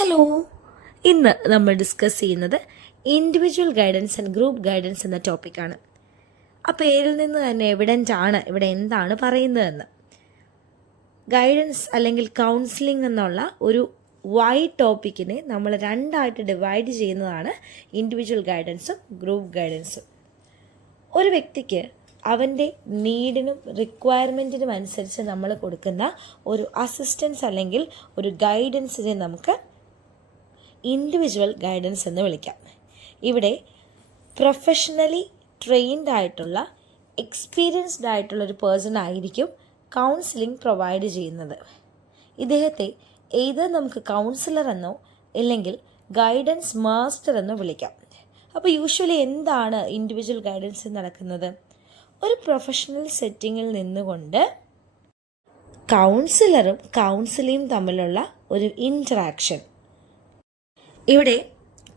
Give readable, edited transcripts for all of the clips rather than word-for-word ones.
Hello, ഇന്ന് നമ്മൾ discuss ചെയ്യുന്നത് individual guidance and group guidance എന്ന ടോപ്പിക്കാണ്. ആ പേരിൽ നിന്ന് തന്നെ എവിഡൻ്റ് ആണ് ഇവിടെ എന്താണ് പറയുന്നതെന്ന്. ഗൈഡൻസ് അല്ലെങ്കിൽ കൗൺസിലിംഗ് എന്നുള്ള ഒരു വൈഡ് ടോപ്പിക്കിനെ നമ്മൾ രണ്ടായിട്ട് ഡിവൈഡ് ചെയ്യുന്നതാണ് ഇൻഡിവിജ്വൽ ഗൈഡൻസും ഗ്രൂപ്പ് ഗൈഡൻസും. ഒരു വ്യക്തിക്ക് അവൻ്റെ നീഡിനും റിക്വയർമെൻറ്റിനും അനുസരിച്ച് നമ്മൾ കൊടുക്കുന്ന ഒരു അസിസ്റ്റൻസ് അല്ലെങ്കിൽ ഒരു ഗൈഡൻസിനെ നമുക്ക് ഇൻഡിവിജ്വൽ ഗൈഡൻസ് എന്ന് വിളിക്കാം. ഇവിടെ പ്രൊഫഷണലി ട്രെയിൻഡ് ആയിട്ടുള്ള എക്സ്പീരിയൻസ്ഡ് ആയിട്ടുള്ള ഒരു പേഴ്സൺ ആയിരിക്കും കൗൺസിലിംഗ് പ്രൊവൈഡ് ചെയ്യുന്നത്. ഇദ്ദേഹത്തെ ഏത് നമുക്ക് കൗൺസിലർ എന്നോ ഇല്ലെങ്കിൽ ഗൈഡൻസ് മാസ്റ്റർ എന്നോ വിളിക്കാം. അപ്പോൾ യൂഷ്വലി എന്താണ് ഇൻഡിവിജ്വൽ ഗൈഡൻസ് നടക്കുന്നത്? ഒരു പ്രൊഫഷണൽ സെറ്റിങ്ങിൽ നിന്നുകൊണ്ട് കൗൺസിലറും കൗൺസിലിയും തമ്മിലുള്ള ഒരു ഇൻറ്ററാക്ഷൻ. ഇവിടെ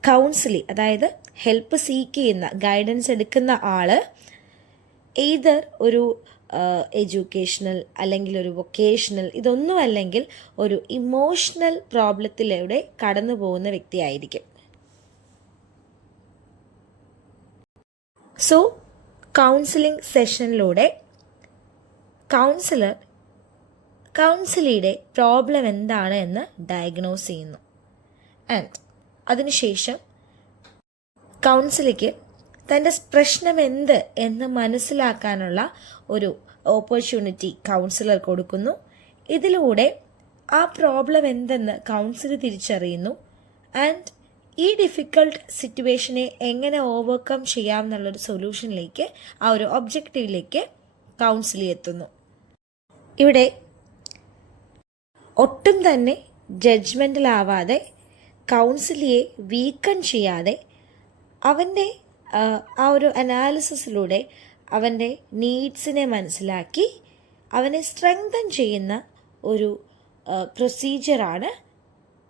കൗൺസിലി അതായത് ഹെൽപ്പ് സീക്ക് ചെയ്യുന്ന ഗൈഡൻസ് എടുക്കുന്ന ആള് എയ്തർ ഒരു എഡ്യൂക്കേഷണൽ അല്ലെങ്കിൽ ഒരു വൊക്കേഷണൽ, ഇതൊന്നും അല്ലെങ്കിൽ ഒരു ഇമോഷണൽ പ്രോബ്ലത്തിലൂടെ കടന്നു പോകുന്ന വ്യക്തിയായിരിക്കും. സോ കൗൺസിലിംഗ് സെഷനിലൂടെ കൗൺസിലർ കൗൺസിലിയുടെ പ്രോബ്ലം എന്താണ് എന്ന് ഡയഗ്നോസ് ചെയ്യുന്നു. ആൻഡ് അതിനുശേഷം കൗൺസിലിക്ക് തൻ്റെ പ്രശ്നം എന്ത് എന്ന് മനസ്സിലാക്കാനുള്ള ഒരു ഓപ്പർച്യൂണിറ്റി കൗൺസിലർ കൊടുക്കുന്നു. ഇതിലൂടെ ആ പ്രോബ്ലം എന്തെന്ന് കൗൺസിലർ തിരിച്ചറിയുന്നു. ആൻഡ് ഈ ഡിഫിക്കൾട്ട് സിറ്റുവേഷനെ എങ്ങനെ ഓവർകം ചെയ്യാം എന്നുള്ളൊരു സൊല്യൂഷനിലേക്ക്, ആ ഒരു ഒബ്ജക്റ്റീവിലേക്ക് കൗൺസിലി എത്തുന്നു. ഇവിടെ ഒട്ടും തന്നെ ജഡ്ജ്മെൻ്റിലാവാതെ, കൗൺസിലിയെ വീക്കൺ ചെയ്യാതെ, അവൻ്റെ ആ ഒരു അനാലിസിസിലൂടെ അവൻ്റെ നീഡ്സിനെ മനസ്സിലാക്കി അവനെ സ്ട്രെങ്തൻ ചെയ്യുന്ന ഒരു പ്രൊസീജിയറാണ്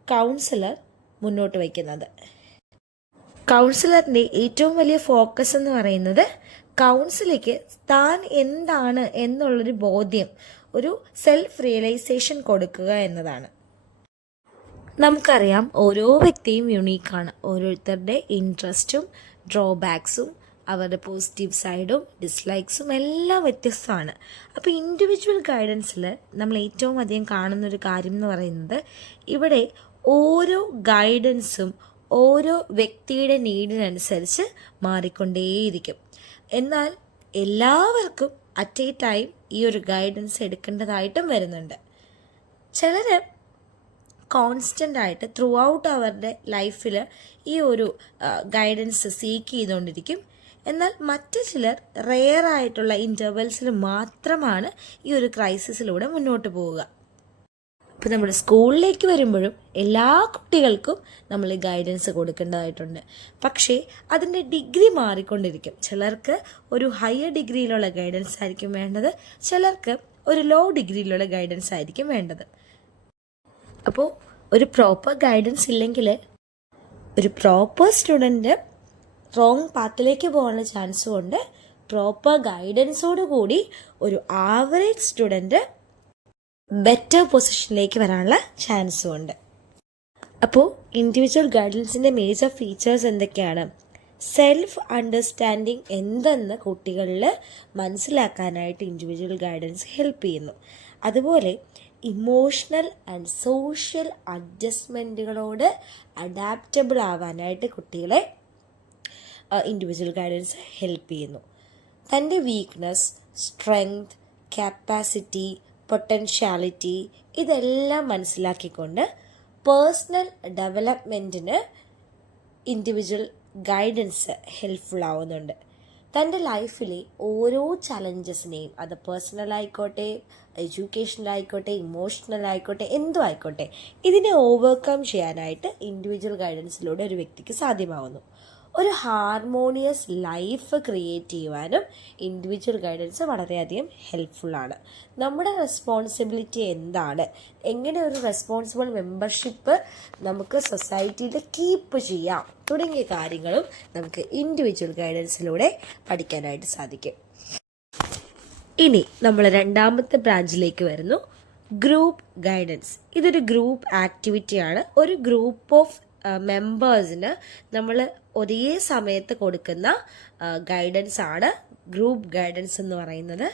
കൗൺസിലർ മുന്നോട്ട് വയ്ക്കുന്നത്. കൗൺസിലറിൻ്റെ ഏറ്റവും വലിയ ഫോക്കസ് എന്ന് പറയുന്നത് കൗൺസിലിക്ക് താൻ എന്താണ് എന്നുള്ളൊരു ബോധ്യം, ഒരു സെൽഫ് റിയലൈസേഷൻ കൊടുക്കുക എന്നതാണ്. നമുക്കറിയാം ഓരോ വ്യക്തിയും യുണീക്കാണ്. ഓരോരുത്തരുടെ ഇൻട്രസ്റ്റും ഡ്രോബാക്സും അവരുടെ പോസിറ്റീവ് സൈഡും ഡിസ്ലൈക്സും എല്ലാം വ്യത്യസ്തമാണ്. അപ്പോൾ ഇൻഡിവിജ്വൽ ഗൈഡൻസിൽ നമ്മൾ ഏറ്റവും അധികം കാണുന്നൊരു കാര്യം എന്ന് പറയുന്നത് ഇവിടെ ഓരോ ഗൈഡൻസും ഓരോ വ്യക്തിയുടെ നീഡിനനുസരിച്ച് മാറിക്കൊണ്ടേയിരിക്കും. എന്നാൽ എല്ലാവർക്കും അറ്റ് എ ടൈം ഈ ഒരു ഗൈഡൻസ് എടുക്കേണ്ടതായിട്ടും വരുന്നുണ്ട്. ചിലർ കോൺസ്റ്റൻ്റ് ആയിട്ട് ത്രൂ ഔട്ട് അവരുടെ ലൈഫിൽ ഈ ഒരു ഗൈഡൻസ് സീക്ക് ചെയ്തുകൊണ്ടിരിക്കും. എന്നാൽ മറ്റു ചിലർ റെയർ ആയിട്ടുള്ള ഇൻ്റർവെൽസിൽ മാത്രമാണ് ഈ ഒരു ക്രൈസിസിലൂടെ മുന്നോട്ട് പോവുക. ഇപ്പോൾ നമ്മുടെ സ്കൂളിലേക്ക് വരുമ്പോഴും എല്ലാ കുട്ടികൾക്കും നമ്മൾ ഗൈഡൻസ് കൊടുക്കേണ്ടതായിട്ടുണ്ട്. പക്ഷേ അതിൻ്റെ ഡിഗ്രി മാറിക്കൊണ്ടിരിക്കും. ചിലർക്ക് ഒരു ഹയർ ഡിഗ്രിയിലുള്ള ഗൈഡൻസ് ആയിരിക്കും വേണ്ടത്, ചിലർക്ക് ഒരു ലോ ഡിഗ്രിയിലുള്ള ഗൈഡൻസ് ആയിരിക്കും വേണ്ടത്. അപ്പോൾ ഒരു പ്രോപ്പർ ഗൈഡൻസ് ഇല്ലെങ്കിൽ ഒരു പ്രോപ്പർ സ്റ്റുഡൻറ്റ് റോങ് പാത്തിലേക്ക് പോകാനുള്ള ചാൻസും ഉണ്ട്. പ്രോപ്പർ ഗൈഡൻസോട് കൂടി ഒരു ആവറേജ് സ്റ്റുഡൻറ്റ് ബെറ്റർ പൊസിഷനിലേക്ക് വരാനുള്ള ചാൻസും ഉണ്ട്. അപ്പോൾ ഇൻഡിവിജ്വൽ ഗൈഡൻസിൻ്റെ മേജർ ഫീച്ചേഴ്സ് എന്തൊക്കെയാണ്? സെൽഫ് അണ്ടർസ്റ്റാൻഡിങ് എന്തെന്ന് കുട്ടികളിൽ മനസ്സിലാക്കാനായിട്ട് ഇൻഡിവിജ്വൽ ഗൈഡൻസ് ഹെൽപ്പ് ചെയ്യുന്നു. അതുപോലെ ഇമോഷണൽ ആൻഡ് സോഷ്യൽ അഡ്ജസ്റ്റ്മെൻറ്റുകളോട് അഡാപ്റ്റബിൾ ആവാനായിട്ട് കുട്ടികളെ ഇൻഡിവിജ്വൽ ഗൈഡൻസ് ഹെൽപ്പ് ചെയ്യുന്നു. തൻ്റെ വീക്ക്നെസ്, സ്ട്രെങ്ത്, കപ്പാസിറ്റി, പൊട്ടൻഷ്യാലിറ്റി ഇതെല്ലാം മനസ്സിലാക്കിക്കൊണ്ട് പേഴ്സണൽ ഡെവലപ്മെൻറ്റിന് ഇൻഡിവിജ്വൽ ഗൈഡൻസ് ഹെൽപ്ഫുൾ ആവുന്നുണ്ട്. തൻ്റെ ലൈഫിലെ ഓരോ ചലഞ്ചസിനെയും, അത് പേഴ്സണൽ ആയിക്കോട്ടെ, എഡ്യൂക്കേഷനിലായിക്കോട്ടെ, ഇമോഷണൽ ആയിക്കോട്ടെ, എന്തും ആയിക്കോട്ടെ, ഇതിനെ ഓവർകം ചെയ്യാനായിട്ട് ഇൻഡിവിജ്വൽ ഗൈഡൻസിലൂടെ ഒരു വ്യക്തിക്ക് സാധ്യമാവുന്നു. ഒരു ഹാർമോണിയസ് ലൈഫ് ക്രിയേറ്റ് ചെയ്യുവാനും ഇൻഡിവിജ്വൽ ഗൈഡൻസ് വളരെയധികം ഹെൽപ്ഫുള്ളാണ്. നമ്മുടെ റെസ്പോൺസിബിലിറ്റി എന്താണ്, എങ്ങനെ ഒരു റെസ്പോൺസിബിൾ മെമ്പർഷിപ്പ് നമുക്ക് സൊസൈറ്റിയിൽ കീപ്പ് ചെയ്യാം തുടങ്ങിയ കാര്യങ്ങളും നമുക്ക് ഇൻഡിവിജ്വൽ ഗൈഡൻസിലൂടെ പഠിക്കാനായിട്ട് സാധിക്കും. ഇനി നമ്മൾ രണ്ടാമത്തെ ബ്രാഞ്ചിലേക്ക് വരുന്നു, ഗ്രൂപ്പ് ഗൈഡൻസ് ഇതൊരു ഗ്രൂപ്പ് ആക്ടിവിറ്റിയാണ്. ഒരു ഗ്രൂപ്പ് ഓഫ് മെമ്പേഴ്സിന് നമ്മൾ ഒരേ സമയത്ത് കൊടുക്കുന്ന ഗൈഡൻസ് ആണ് ഗ്രൂപ്പ് ഗൈഡൻസ് എന്ന് പറയുന്നത്.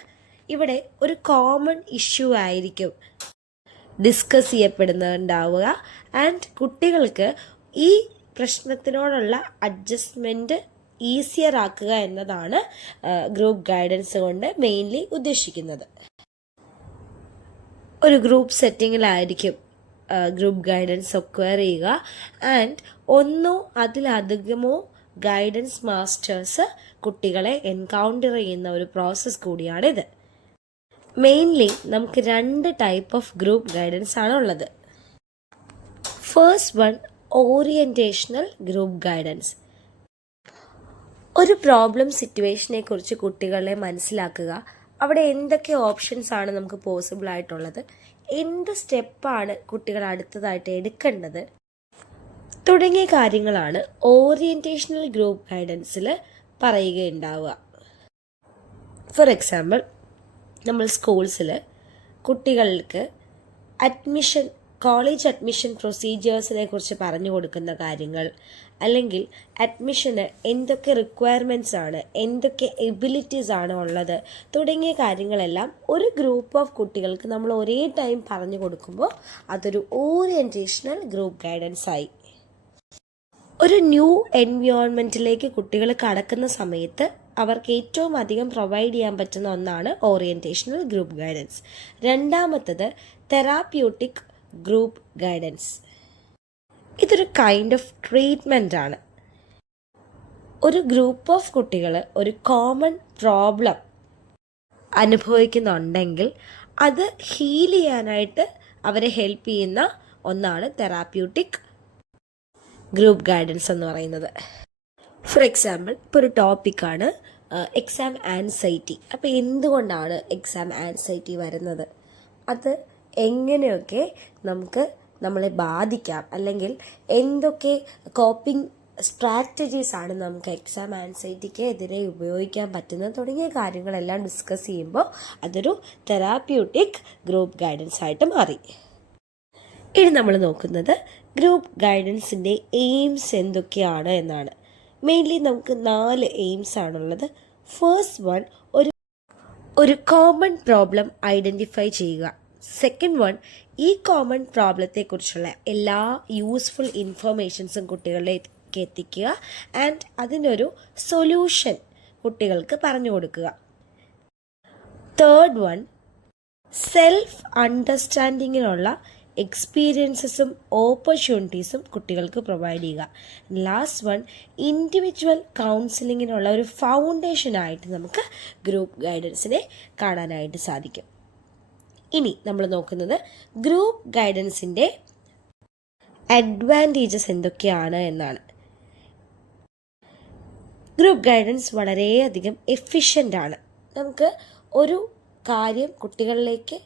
ഇവിടെ ഒരു കോമൺ ഇഷ്യൂ ആയിരിക്കും ഡിസ്കസ് ചെയ്യപ്പെടുന്നുണ്ടാവുക. ആൻഡ് കുട്ടികൾക്ക് ഈ പ്രശ്നത്തിനോടുള്ള അഡ്ജസ്റ്റ്മെൻറ്റ് ഈസിയർ ആക്കുക എന്നതാണ് ഗ്രൂപ്പ് ഗൈഡൻസ് കൊണ്ട് മെയിൻലി ഉദ്ദേശിക്കുന്നത്. ഒരു ഗ്രൂപ്പ് സെറ്റിങ്ങിലായിരിക്കും ഗ്രൂപ്പ് ഗൈഡൻസ് ഒക്വയർ ചെയ്യുക. ആൻഡ് ഒന്നോ അതിലധികമോ ഗൈഡൻസ് മാസ്റ്റേഴ്സ് കുട്ടികളെ എൻകൗണ്ടർ ചെയ്യുന്ന ഒരു പ്രോസസ്സ് കൂടിയാണിത്. മെയിൻലി നമുക്ക് 2 ടൈപ്പ് ഓഫ് ഗ്രൂപ്പ് ഗൈഡൻസ് ആണ് ഉള്ളത്. First one, orientational group guidance. ഒരു പ്രോബ്ലം സിറ്റുവേഷനെ കുറിച്ച് കുട്ടികളെ മനസ്സിലാക്കുക, അവിടെ എന്തൊക്കെ ഓപ്ഷൻസ് ആണ് നമുക്ക് പോസിബിൾ ആയിട്ടുള്ളത്, എന്ത് സ്റ്റെപ്പാണ് കുട്ടികൾ അടുത്തതായിട്ട് എടുക്കേണ്ടത് തുടങ്ങിയ കാര്യങ്ങളാണ് ഓറിയന്റേഷണൽ ഗ്രൂപ്പ് ഗൈഡൻസിൽ പറയുകയുണ്ടാവുക. ഫോർ എക്സാമ്പിൾ, നമ്മൾ സ്കൂൾസിൽ കുട്ടികൾക്ക് കോളേജ് അഡ്മിഷൻ പ്രൊസീജിയേഴ്സിനെ കുറിച്ച് പറഞ്ഞു കൊടുക്കുന്ന കാര്യങ്ങൾ, അല്ലെങ്കിൽ അഡ്മിഷന് എന്തൊക്കെ റിക്വയർമെൻറ്റ്സ് ആണ്, എന്തൊക്കെ എബിലിറ്റീസ് ആണ് ഉള്ളത് തുടങ്ങിയ കാര്യങ്ങളെല്ലാം ഒരു ഗ്രൂപ്പ് ഓഫ് കുട്ടികൾക്ക് നമ്മൾ ഒരേ ടൈം പറഞ്ഞു കൊടുക്കുമ്പോൾ അതൊരു ഓറിയന്റേഷണൽ ഗ്രൂപ്പ് ഗൈഡൻസ് ആയി. ഒരു ന്യൂ എൻവയോൺമെൻറ്റിലേക്ക് കുട്ടികൾ കടക്കുന്ന സമയത്ത് അവർക്ക് ഏറ്റവും അധികം പ്രൊവൈഡ് ചെയ്യാൻ പറ്റുന്ന ഒന്നാണ് ഓറിയന്റേഷണൽ ഗ്രൂപ്പ് ഗൈഡൻസ്. രണ്ടാമത്തത് തെറാപ്യൂട്ടിക് ഗ്രൂപ്പ് ഗൈഡൻസ്. ഇതൊരു കൈൻഡ് ഓഫ് ട്രീറ്റ്മെൻ്റ് ആണ്. ഒരു ഗ്രൂപ്പ് ഓഫ് കുട്ടികൾ ഒരു കോമൺ പ്രോബ്ലം അനുഭവിക്കുന്നുണ്ടെങ്കിൽ അത് ഹീൽ ചെയ്യാനായിട്ട് അവരെ ഹെൽപ്പ് ചെയ്യുന്ന ഒന്നാണ് തെറാപ്യൂട്ടിക് ഗ്രൂപ്പ് ഗൈഡൻസ് എന്ന് പറയുന്നത്. ഫോർ എക്സാമ്പിൾ, ഇപ്പോൾ ഒരു ടോപ്പിക്കാണ് എക്സാം ആൻസൈറ്റി. അപ്പോൾ എന്തുകൊണ്ടാണ് എക്സാം ആൻസൈറ്റി വരുന്നത്, അത് എങ്ങനെയൊക്കെ നമ്മളെ ബാധിക്കാം, അല്ലെങ്കിൽ എന്തൊക്കെ കോപ്പിംഗ് സ്ട്രാറ്റജീസ് ആണ് നമുക്ക് എക്സാം ആൻസൈറ്റിക്ക് എതിരെ ഉപയോഗിക്കാൻ പറ്റുന്നത് തുടങ്ങിയ കാര്യങ്ങളെല്ലാം ഡിസ്കസ് ചെയ്യുമ്പോൾ അതൊരു തെറാപ്യൂട്ടിക് ഗ്രൂപ്പ് ഗൈഡൻസ് ആയിട്ട് മാറി. ഇനി നമ്മൾ നോക്കുന്നത് ഗ്രൂപ്പ് ഗൈഡൻസിൻ്റെ എയിംസ് എന്തൊക്കെയാണ് എന്നാണ്. മെയിൻലി നമുക്ക് 4 എയിംസ് ആണുള്ളത്. ഫസ്റ്റ് വൺ, ഒരു കോമൺ പ്രോബ്ലം ഐഡൻറ്റിഫൈ ചെയ്യുക. സെക്കൻഡ് വൺ, ഈ കോമൺ പ്രോബ്ലത്തെക്കുറിച്ചുള്ള എല്ലാ യൂസ്ഫുൾ ഇൻഫർമേഷൻസും കുട്ടികളിലേക്ക് എത്തിക്കുക. ആൻഡ് അതിനൊരു സൊല്യൂഷൻ കുട്ടികൾക്ക് പറഞ്ഞു കൊടുക്കുക. തേർഡ് വൺ, സെൽഫ് അണ്ടർസ്റ്റാൻഡിങ്ങിനുള്ള എക്സ്പീരിയൻസസും ഓപ്പർച്യൂണിറ്റീസും കുട്ടികൾക്ക് പ്രൊവൈഡ് ചെയ്യുക. ലാസ്റ്റ് വൺ, ഇൻഡിവിജ്വൽ കൗൺസിലിങ്ങിനുള്ള ഒരു ഫൗണ്ടേഷനായിട്ട് നമുക്ക് ഗ്രൂപ്പ് ഗൈഡൻസിനെ കാണാനായിട്ട് സാധിക്കും. ഇനി നമ്മൾ നോക്കുന്നത് ഗ്രൂപ്പ് ഗൈഡൻസിൻ്റെ അഡ്വാൻറ്റേജസ് എന്തൊക്കെയാണ് എന്നാണ്. ഗ്രൂപ്പ് ഗൈഡൻസ് വളരെയധികം എഫിഷ്യൻ്റ് ആണ്. നമുക്ക് ഒരു കാര്യം കുട്ടികളിലേക്ക്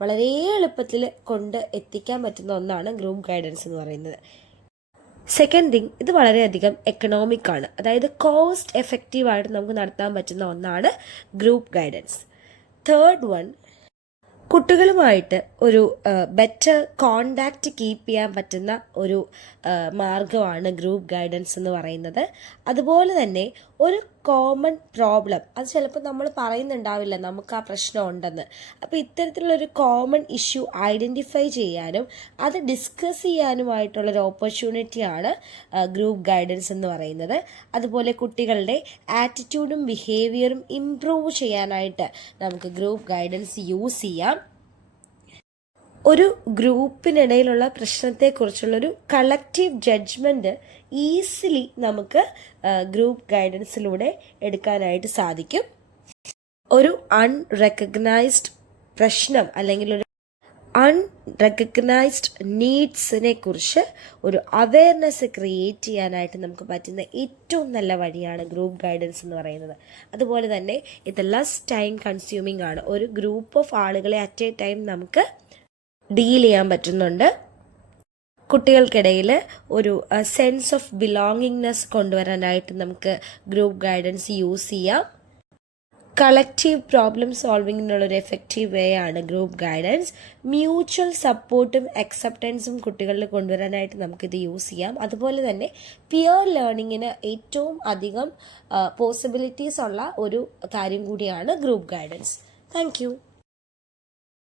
വളരെ എളുപ്പത്തിൽ കൊണ്ട് എത്തിക്കാൻ പറ്റുന്ന ഒന്നാണ് ഗ്രൂപ്പ് ഗൈഡൻസ് എന്ന് പറയുന്നത്. സെക്കൻഡ് തിങ്, ഇത് വളരെയധികം എക്കണോമിക് ആണ്. അതായത് കോസ്റ്റ് എഫക്റ്റീവായിട്ട് നമുക്ക് നടത്താൻ പറ്റുന്ന ഒന്നാണ് ഗ്രൂപ്പ് ഗൈഡൻസ്. തേർഡ് വൺ, കുട്ടികളുമായിട്ട് ഒരു ബെറ്റർ കോണ്ടാക്റ്റ് കീപ്പ് ചെയ്യാൻ പറ്റുന്ന ഒരു മാർഗമാണ് ഗ്രൂപ്പ് ഗൈഡൻസ് എന്ന് പറയുന്നത്. അതുപോലെ തന്നെ ഒരു കോമൺ പ്രോബ്ലം, അത് ചിലപ്പോൾ നമ്മൾ പറയുന്നുണ്ടാവില്ല നമുക്ക് ആ പ്രശ്നം ഉണ്ടെന്ന്. അപ്പോൾ ഇത്തരത്തിലുള്ളൊരു കോമൺ ഇഷ്യൂ ഐഡൻറ്റിഫൈ ചെയ്യാനും അത് ഡിസ്കസ് ചെയ്യാനുമായിട്ടുള്ളൊരു ഓപ്പർച്യൂണിറ്റിയാണ് ഗ്രൂപ്പ് ഗൈഡൻസ് എന്ന് പറയുന്നത്. അതുപോലെ കുട്ടികളുടെ ആറ്റിറ്റ്യൂഡും ബിഹേവിയറും ഇംപ്രൂവ് ചെയ്യാനായിട്ട് നമുക്ക് ഗ്രൂപ്പ് ഗൈഡൻസ് യൂസ് ചെയ്യാം. ഒരു ഗ്രൂപ്പിനിടയിലുള്ള പ്രശ്നത്തെക്കുറിച്ചുള്ളൊരു കളക്റ്റീവ് ജഡ്ജ്മെൻറ്റ് ഈസിലി നമുക്ക് ഗ്രൂപ്പ് ഗൈഡൻസിലൂടെ എടുക്കാനായിട്ട് സാധിക്കും. ഒരു അൺറെക്കഗ്നൈസ്ഡ് പ്രശ്നം അല്ലെങ്കിൽ ഒരു അൺറെക്കഗ്നൈസ്ഡ് നീഡ്സിനെ കുറിച്ച് ഒരു അവയർനെസ് ക്രിയേറ്റ് ചെയ്യാനായിട്ട് നമുക്ക് പറ്റുന്ന ഏറ്റവും നല്ല വഴിയാണ് ഗ്രൂപ്പ് ഗൈഡൻസ് എന്ന് പറയുന്നത്. അതുപോലെ തന്നെ ഇത് ലെസ് ടൈം കൺസ്യൂമിംഗ് ആണ്. ഒരു ഗ്രൂപ്പ് ഓഫ് ആളുകളെ അറ്റ് എ ടൈം നമുക്ക് ഡീൽ ചെയ്യാൻ പറ്റുന്നുണ്ട്. കുട്ടികൾക്കിടയിൽ ഒരു സെൻസ് ഓഫ് ബിലോങ്ങിങ്നെസ് കൊണ്ടുവരാനായിട്ട് നമുക്ക് ഗ്രൂപ്പ് ഗൈഡൻസ് യൂസ് ചെയ്യാം. കളക്റ്റീവ് പ്രോബ്ലം സോൾവിങ്ങിനുള്ളൊരു എഫക്റ്റീവ് വേ ആണ് ഗ്രൂപ്പ് ഗൈഡൻസ്. മ്യൂച്വൽ സപ്പോർട്ടും അക്സെപ്റ്റൻസും കുട്ടികളിൽ കൊണ്ടുവരാനായിട്ട് നമുക്കിത് യൂസ് ചെയ്യാം. അതുപോലെ തന്നെ പിയർ ലേണിങ്ങിന് ഏറ്റവും അധികം പോസിബിലിറ്റീസ് ഉള്ള ഒരു കാര്യം കൂടിയാണ് ഗ്രൂപ്പ് ഗൈഡൻസ്. താങ്ക്